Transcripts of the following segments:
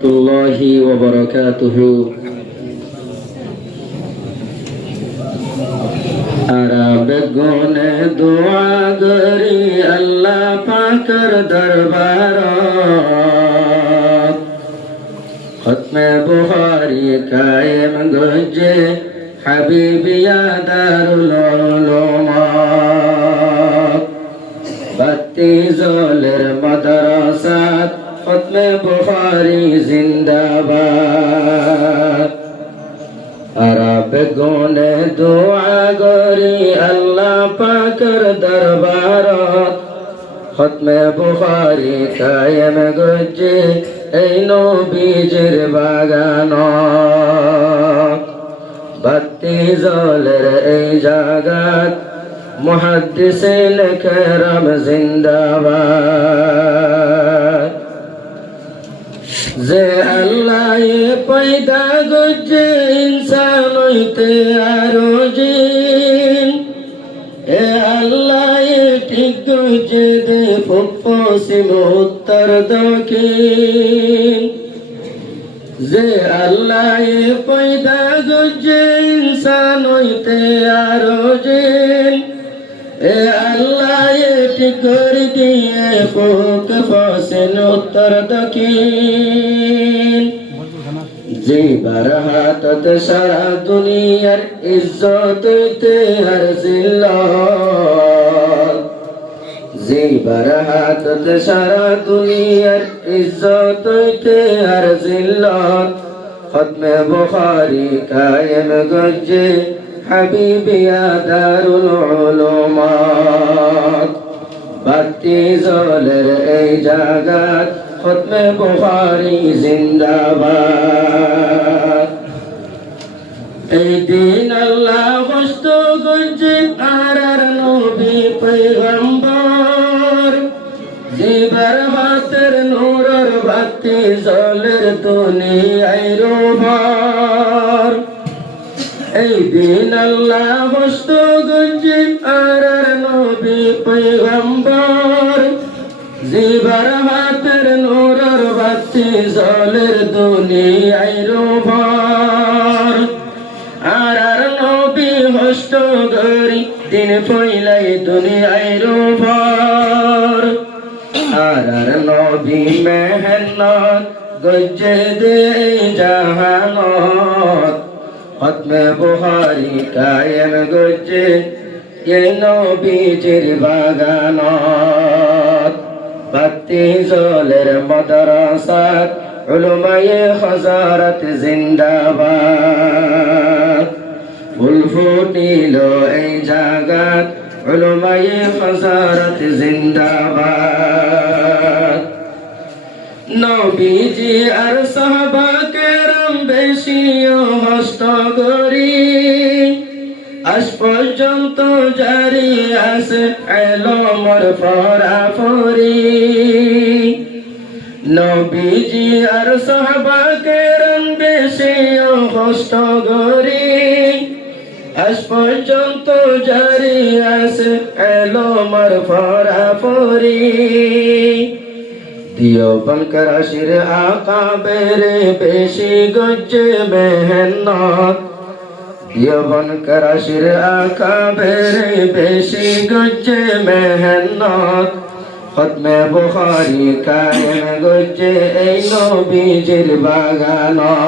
الله وبركاته আরব গুনে দোয়া করি আল্লাহ পাকের দরবার খতমে বুখারী কায়েম গজে হাবিবিয়া দারুল উলুমা বাতি জলের মাদ্রাসাত খতমে বুখারী জিন্দাবাদ আরব গুনে দোয়া করি আল্লাহ পাকের দরবারত খতমে বুখারী কায়েম গজে এই নবীজির বাগানত বাতি জলের এই জাগাত মুহাদ্দিসিন কেরাম জিন্দাবাদ যে আল্লাহ পয়দা গজে ইনসান হইতে আরো জিন এ আল্লাহ ঠিক গজে দে পশ্চিম উত্তর দক্ষিণ যে আল্লাহ পয়দা গজে ইনসান হইতে আরো জিন এ আল্লাহ ঠিক করে দিয়ে পোক ফসেন উত্তর দক্ষিণ যে বারহাতত সারা দুনিয়ার ইজ্জত হইতে আর জিল্লাত যে বারহাতত সারা দুনিয়ার ইজ্জত হইতে আর জিল্লাত খতমে বুখারী কায়েম গজে হাবিবিয়া দারুল উলুমাত বাতি জলের এই জাগাত খতমে বুখারী জিন্দাবাদ এই দিন আল্লাহ কষ্ট গজে আর নবী পয়গম্বর জিবার হাতের নূরের বাতি জলের দুনিয়ায় রোভার এই দিন আল্লাহ কষ্ট গজে আর নবী পয়গম্বর জিবার হাতের নূরের বাতি জলের দুনিয়ায় রোভার আর নবী কষ্ট গরি দিন পইলাই দুনিয়ায় রোভার আর নবী মেহনত গজে দে জাহানত খতমে বুখারী কায়েম গজে এই নবীজির বাগানত বাতি জলের মাদ্রাসাত উলুমায়ে হযরত জিন্দাবাদ ফুল ফুটিল এই জাগাত উলুমায়ে হযরত জিন্দাবাদ নবীজি আর সাহাবা কেরাম বেশি হস্ত করি আজ পর্যন্ত জারি আছে এলমর ফরাফরি নবীজি আর সাহাবা কেরাম বেশি হস্ত করি আজ পর্যন্ত জারি আছে এলমর ফরাফরি দিওবন করাশির আকাবের বেশি গজে মেহনত দিওবন করাশির আকাবের বেশি গজে মেহনত খতমে বুখারী কায়েম গজে এই নবীজির বাগানত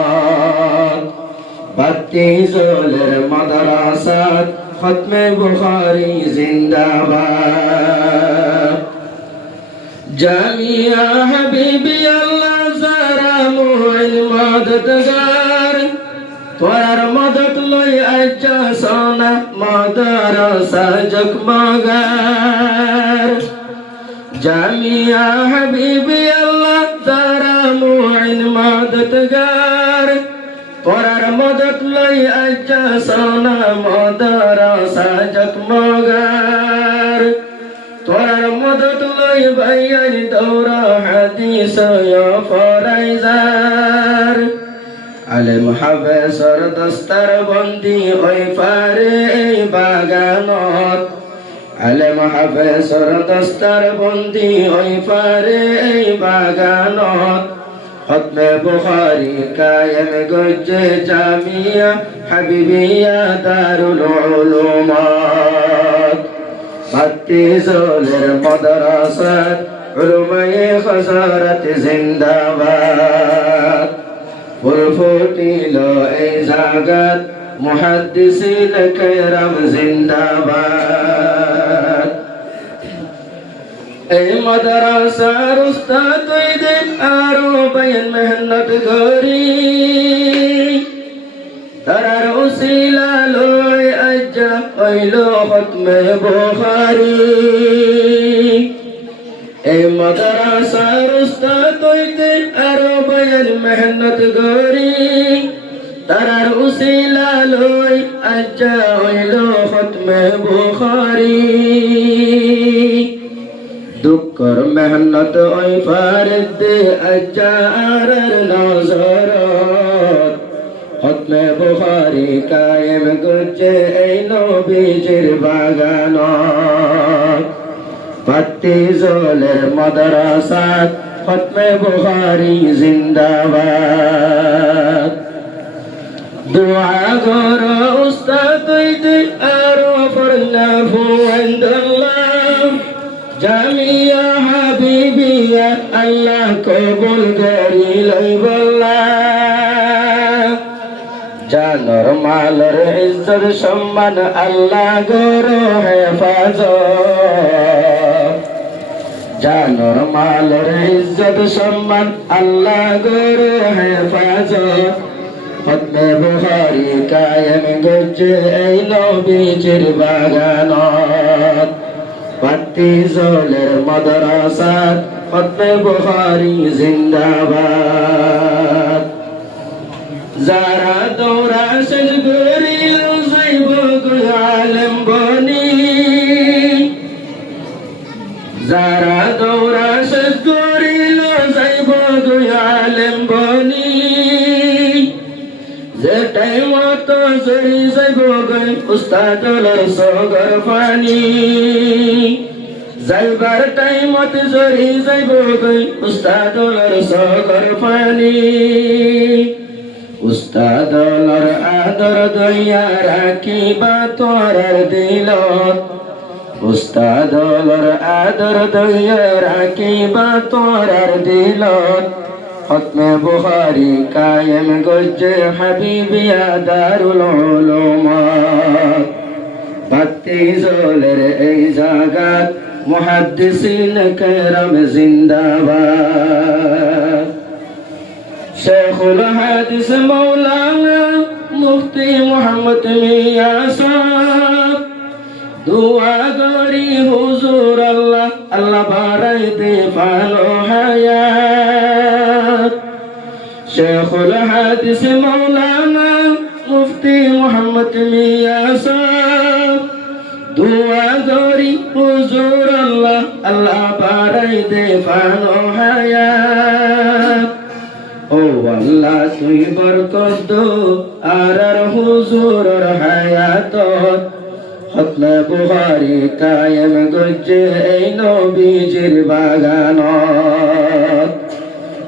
বাতি জলের মাদ্রাসাত খতমে বুখারী জিন্দাবাদ জামিয়া হাবিবি আল্লাহ যারা মুইন মদদগার তোরার মদত লই আজ্জা সোনা মাদ্রাসা জগমগার জামিয়া হাবিবি আল্লাহ যারা মুইন মদদগার তোরার মদত লই আজ্জা সোনা মাদ্রাসা জগমগার তোরার মদত লই ভাইয়ার দৌরা হাদিস ফরাইজার আলেম হাফেজর দস্তার বন্দি ওই পারে এই বাগানত আলেম হাফেজর দস্তার বন্দি ওই পারে এই বাগানত খতমে বুখারী কায়েম গজ্জে জামিয়া হাবিবিয়া দারুল উলুমাত বাতি জোলের মাদ্রাসাত উলুমায়ে খজারাত জিন্দাবাদ ফুল ফুটিল এই জাগাত মুহাদ্দিসিন কেরাম জিন্দাবাদ এই মাদ্রাসার উস্তাদদের আরো বয়ান মেহনত করি তারার উসিলা লয় আজ্জা হইল খতমে বুখারী এই মাদ্রাসার উস্তাদদের আরো বয়ান মেহনত করি তারার উসিলা লয় আজ্জা হইল খতমে বুখারী দুঃখর মেহনত ওই ফারিদ আজ্জার নজরত খতমে বুখারী কায়েম গজ্জে এই নবীজির বাগানত বাতি জোলের মাদ্রাসাত খতমে বুখারী জিন্দাবাদ দুআ করো উস্তাদদের আরো ফরনা ফুয়ান্দাল্লাহ জামিয়া হাবিবিয়া আল্লাহ কবুল করি লইবল্লাহ জানর মালর ইজ্জত সম্মান আল্লাহ গরো হেফাজত জানর মালর ইজ্জত সম্মান আল্লাহ গরো হেফাজত খতমে বুখারী কায়েম গজ্জে এই নবীজির বাগানত বাতি জোলের মাদ্রাসাত খতমে বুখারী জিন্দাবাদ যারা দৌড়া শেষ করিল যাইব আলেম বনি যারা দৌড়া শেষ করিল যাইব আলেম বনি যে টাইম তো জড়ি যাইব গই উস্তাদর সগর পানি যাইবার টাইমত জড়ি যাইব গই উস্তাদর সগর পানি উস্তাদর আদর দয়া রাখিবা তোরার দিলত উস্তাদর আদর দয়া রাখিবা তোরার দিলত খতমে বুখারী কায়েম গজ্জে হাবিবিয়া দারুল উলুমাত বাতি জোলের এই জাগাত মুহাদ্দিসিন কেরাম জিন্দাবাদ শেখুল হাদিস মাওলানা মুফতি মুহাম্মদ মিয়া সাহেব দুআ করি হুজুর আল্লাহ আল্লাহ বাড়াই দে ভালো হায়াত শেখুল হাদিস মাওলানা মুফতি মুহাম্মদ মিয়া সাহেব দুআ করি হুজুর আল্লাহ আল্লাহ বাড়াই দে ভালো হায়াত ও আল্লাহ তুই বরকত দো আর হুজুরর হায়াতত খতমে বুখারী কায়েম গজ্জে এই নবীজির বাগানত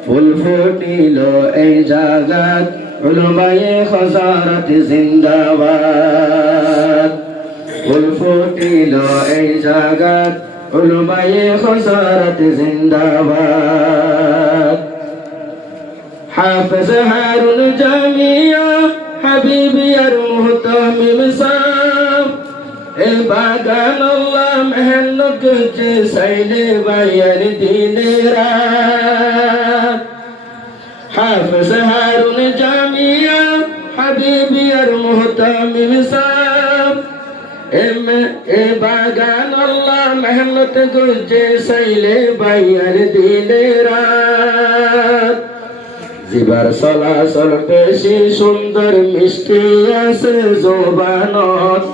ফুল ফুটিল এই জাগাত উলুমায়ে খজারাত জিন্দাবাদ ফুল ফুটিল এই জাগাত উলুমায়ে খজারাত জিন্দাবাদ হাফেজ হারুন জামিয়া হাবিবিয়ার মুহতামিম সাহেব এই বাগান আল্লাহ মেহনত গজ্জে সাইলে বাইয়ার দিনের রাত হাফেজ হারুন জামিয়া হাবিবিয়ার মুহতামিম সাহেব এ বাগান আল্লাহ মেহনত গজ্জে সাইলে বাইয়ার দিনের রাত জিবার চলাচল বেশি সুন্দর মিষ্টি আছে জবানত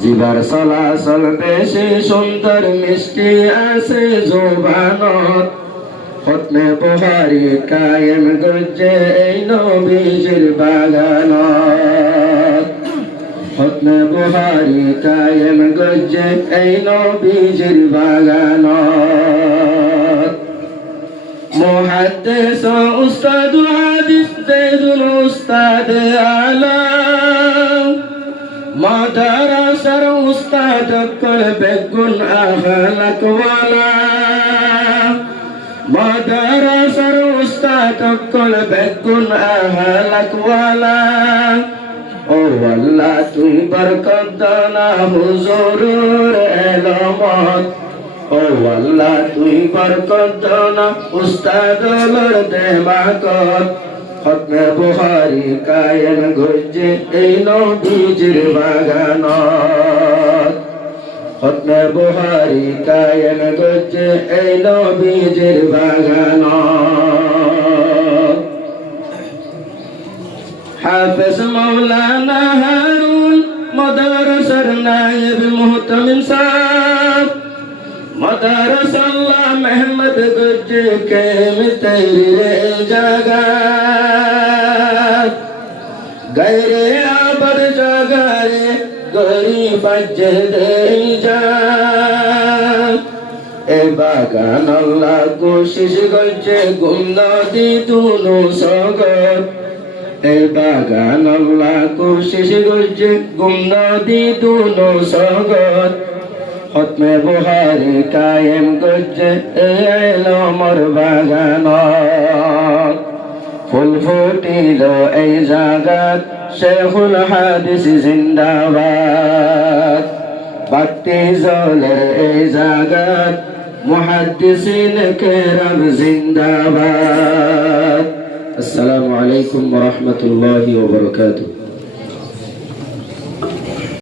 জিবার চলাচল বেশি সুন্দর মিষ্টি আছে জবানত খতমে বুখারী কায়েম গজ্জে এই নবীজির বাগানত খতমে বুখারী কায়েম গজ্জে এই নবীজির বাগানত মুহাদ্দিস উস্তাদ হাদিস জৈদুল উস্তাদ আলম মাদ্রাসার উস্তাদ কল বেগুন আহলাক ওয়ালা মাদ্রাসার উস্তাদ কল বেগুন আহলাক ওয়ালা ও আল্লাহ তুই বরকত দানা হুজুরের এলমত ও আল্লাহ তুই বরকত দানা উস্তাদুল দেমাকত খতমে বুখারী কায়েম গজে এই নবীজির বাগানত খতমে বুখারী কায়েম গজে এই নবীজির বাগানত হাফেজ মাওলানা হারুন মাদ্রাসার নায়েব মুহতামিম সাহেব মাদ্রাসা আল্লাহ মেহমদ গজে কেম তেরে জাগা গরে আবার জাগারে গরিব দে যা এ বাগান আল্লাহ কোশিশ গজে গুমনাদি দুনো সগর এ বাগান আল্লাহ কোশিশ গজে গুমনাদি দুনো সগর খতমে বুখারী কায়েম গজে এলো মোর বাগানত ফুল ফুটিল এই জাগাত শেখুল হাদিস জিন্দাবাদ বাতি জ্বলে এই জাগাত মুহাদ্দিসিন কেরাম জিন্দাবাদ। আসসালামু আলাইকুম ওয়া রাহমাতুল্লাহি ওয়া বারাকাতুহু।